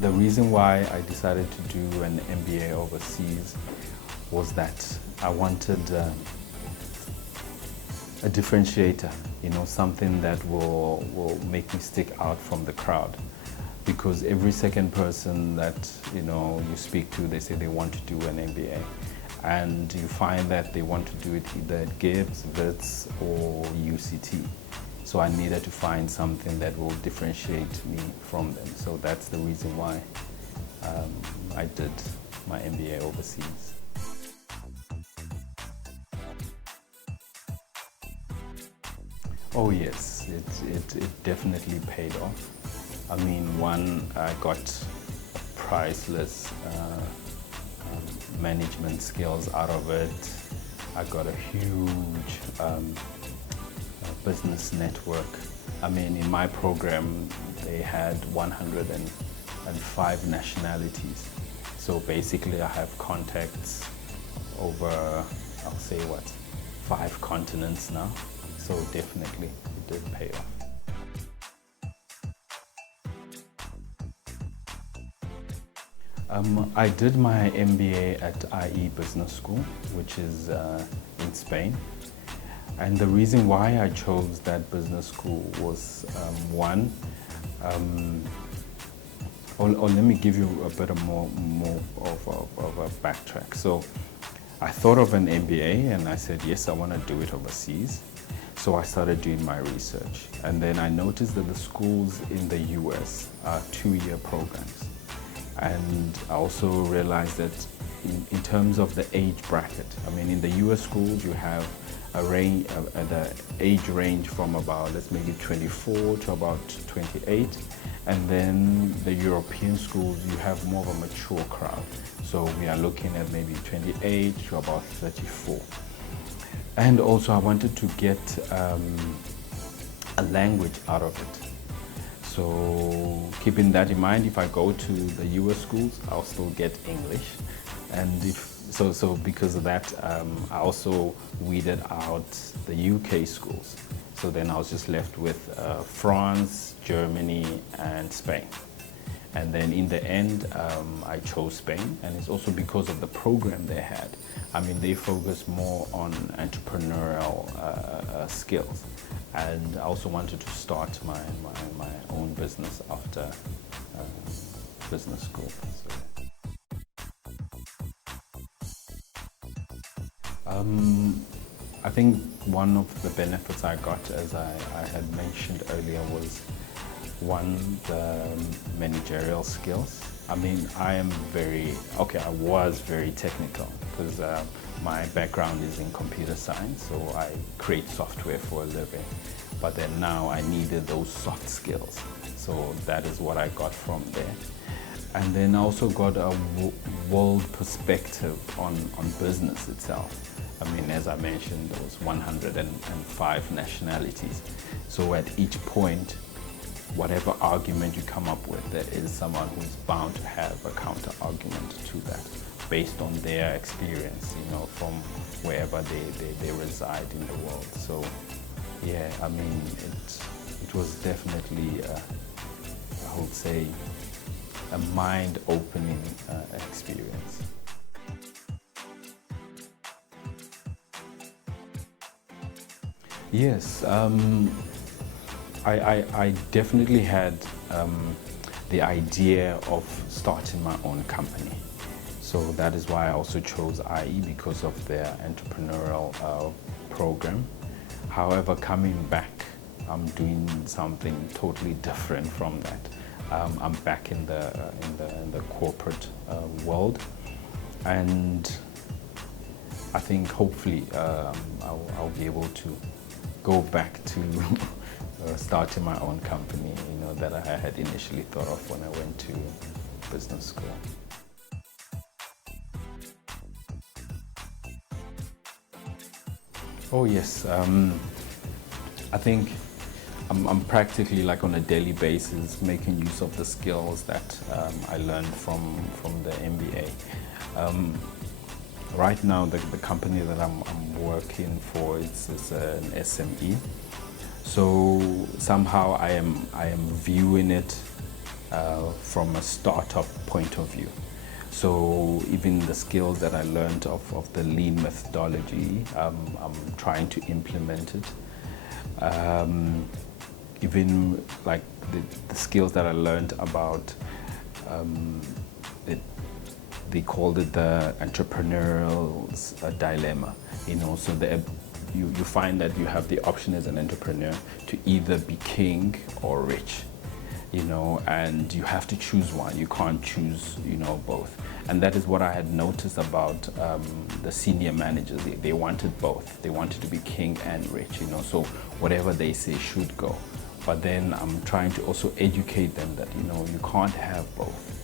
The reason why I decided to do an MBA overseas was that I wanted a differentiator, something that will make me stick out from the crowd. Because every second person that you speak to, they say they want to do an MBA, and you find that they want to do it either at Gibbs, Wits, or UCT. So I needed to find something that will differentiate me from them. So that's the reason why I did my MBA overseas. Oh yes, it definitely paid off. I mean, one, I got priceless management skills out of it. I got a huge business network. I mean, in my program, they had 105 nationalities. So basically, I have contacts over, I'll say 5 continents now. So definitely, it did pay off. I did my MBA at IE Business School, which is in Spain. And the reason why I chose that business school was one, or let me give you a bit more of a backtrack. So I thought of an MBA and I said, yes, I want to do it overseas. So I started doing my research. And then I noticed that the schools in the US are 2-year programs. And I also realized that in terms of the age bracket, I mean, in the US schools, you have a range, the age range from about, let's make it 24 to about 28. And then the European schools, you have more of a mature crowd. So we are looking at maybe 28 to about 34. And also I wanted to get a language out of it. So keeping that in mind, if I go to the US schools, I'll still get English. And so because of that, I also weeded out the UK schools. So then I was just left with France, Germany, and Spain. And then in the end, I chose Spain, and it's also because of the program they had. I mean, they focus more on entrepreneurial skills. And I also wanted to start my own business after business school. So. I think one of the benefits I got, as I had mentioned earlier, was one, the managerial skills. I mean, I was very technical because my background is in computer science, so I create software for a living. But then now I needed those soft skills. So that is what I got from there. And then I also got a world perspective on business itself. I mean, as I mentioned, there was 105 nationalities. So at each point, whatever argument you come up with, there is someone who's bound to have a counter argument to that based on their experience, from wherever they reside in the world. So yeah, I mean, it was definitely, I would say, a mind-opening experience. Yes, I definitely had the idea of starting my own company. So that is why I also chose IE, because of their entrepreneurial program. However, coming back, I'm doing something totally different from that. I'm back in the corporate world, and I think hopefully I'll be able to go back to starting my own company, that I had initially thought of when I went to business school. Oh yes, I think I'm practically, like, on a daily basis making use of the skills that I learned from the MBA. Right now, the company that I'm working for is an SME. So somehow I am viewing it from a startup point of view. So even the skills that I learned of the lean methodology, I'm trying to implement it. Even like the skills that I learned about, they called it the entrepreneurial dilemma. So you find that you have the option as an entrepreneur to either be king or rich. And you have to choose one. You can't choose, both. And that is what I had noticed about the senior managers. They wanted both. They wanted to be king and rich, so whatever they say should go. But then I'm trying to also educate them that, you can't have both.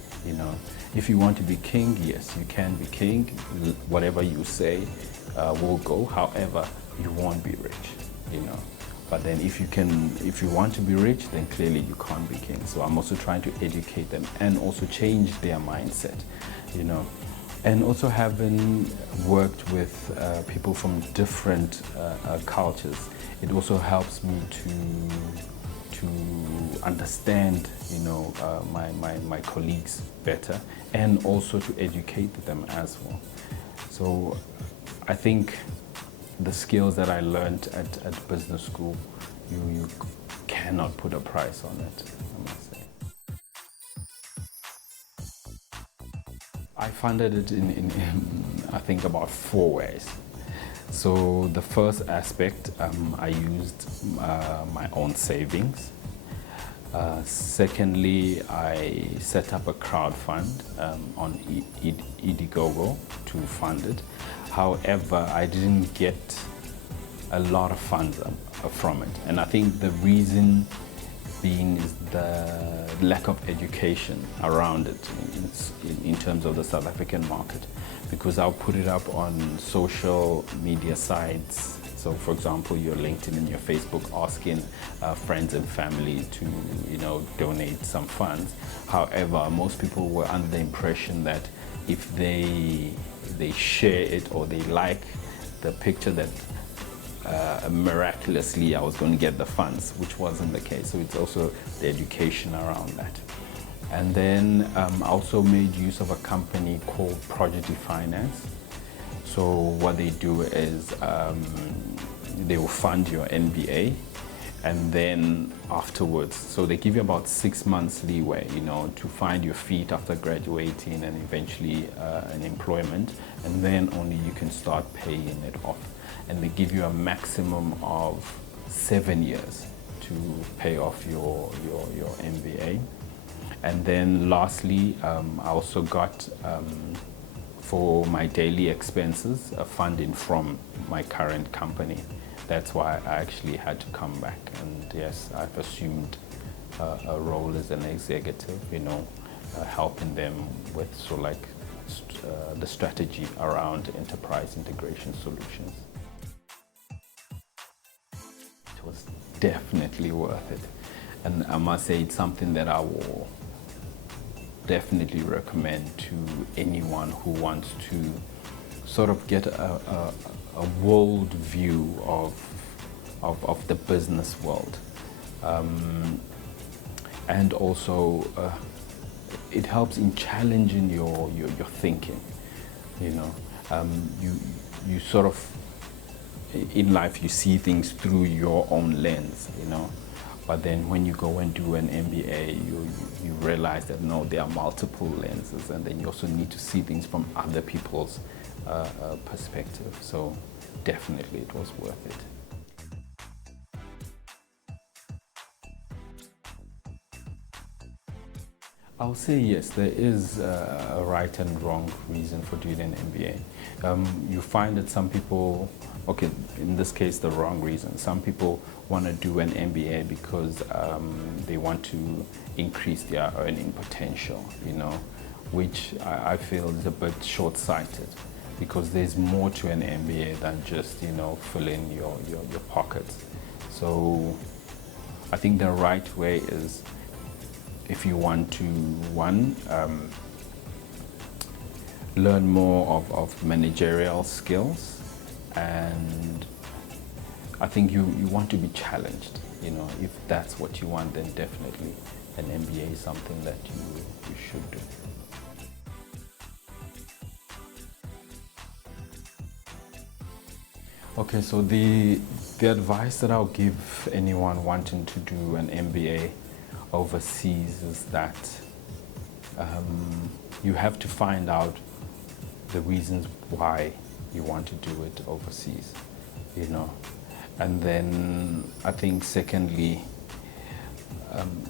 If you want to be king, yes, you can be king. Whatever you say will go. However, you won't be rich, But then if you want to be rich, then clearly you can't be king. So I'm also trying to educate them and also change their mindset, And also having worked with people from different cultures, it also helps me to understand, my colleagues better, and also to educate them as well. So I think the skills that I learned at business school, you cannot put a price on it, I must say. I funded it in I think about 4 ways. So the first aspect, I used my own savings. Secondly, I set up a crowd fund on Indiegogo to fund it. However, I didn't get a lot of funds from it. And I think the reason being is the lack of education around it in terms of the South African market. Because I'll put it up on social media sites. So for example, your LinkedIn and your Facebook, asking friends and family to, donate some funds. However, most people were under the impression that if they share it or they like the picture, that miraculously I was going to get the funds, which wasn't the case. So it's also the education around that. And then I also made use of a company called Project Finance. So what they do is they will fund your MBA, and then afterwards, so they give you about 6 months leeway, to find your feet after graduating and eventually an employment, and then only you can start paying it off. And they give you a maximum of 7 years to pay off your MBA. And then lastly, I also got, for my daily expenses, a funding from my current company. That's why I actually had to come back. And yes, I've assumed a role as an executive, helping them with the strategy around enterprise integration solutions. It was definitely worth it. And I must say it's something that I will definitely recommend to anyone who wants to sort of get a world view of the business world. And also it helps in challenging your thinking. You sort of, in life, you see things through your own lens, But then when you go and do an MBA, you realize that no, there are multiple lenses, and then you also need to see things from other people's perspective. So definitely it was worth it. I'll say yes, there is a right and wrong reason for doing an MBA. You find that some people, okay, in this case, the wrong reason. Some people want to do an MBA because they want to increase their earning potential, which I feel is a bit short-sighted, because there's more to an MBA than just, filling your pockets. So I think the right way is, if you want to, learn more of managerial skills, and I think you want to be challenged. If that's what you want, then definitely an MBA is something that you should do. Okay, so the advice that I'll give anyone wanting to do an MBA overseas is that you have to find out the reasons why you want to do it overseas, you know. And then I think secondly,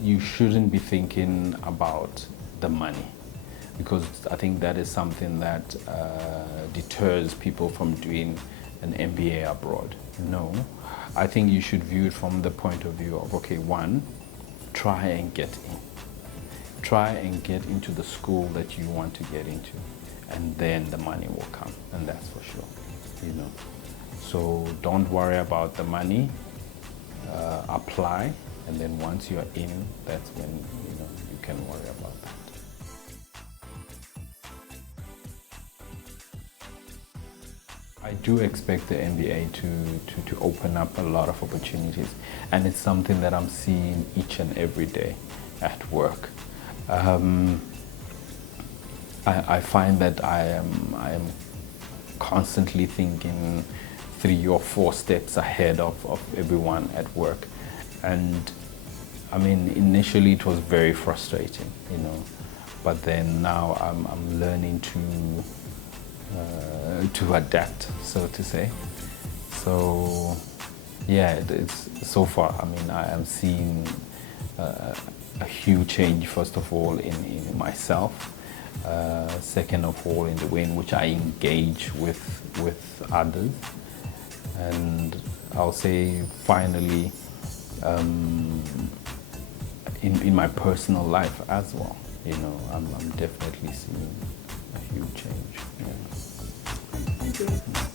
you shouldn't be thinking about the money, because I think that is something that deters people from doing an MBA abroad. No, I think you should view it from the point of view of, okay, one, try and get in. Try and get into the school that you want to get into, and then the money will come, and that's for sure, you know. So don't worry about the money, apply, and then once you're in, that's when, you know, you can worry about that. I do expect the MBA to open up a lot of opportunities, and it's something that I'm seeing each and every day at work. I find that I am constantly thinking 3 or 4 steps ahead of everyone at work, and I mean, initially it was very frustrating, you know, but then now I'm learning to adapt, so to say. So yeah, it's so far, I mean, I am seeing a huge change, first of all, in myself, second of all, in the way in which I engage with others, and I'll say finally in my personal life as well. You know, I'm definitely seeing a huge change. Yeah. Thank you.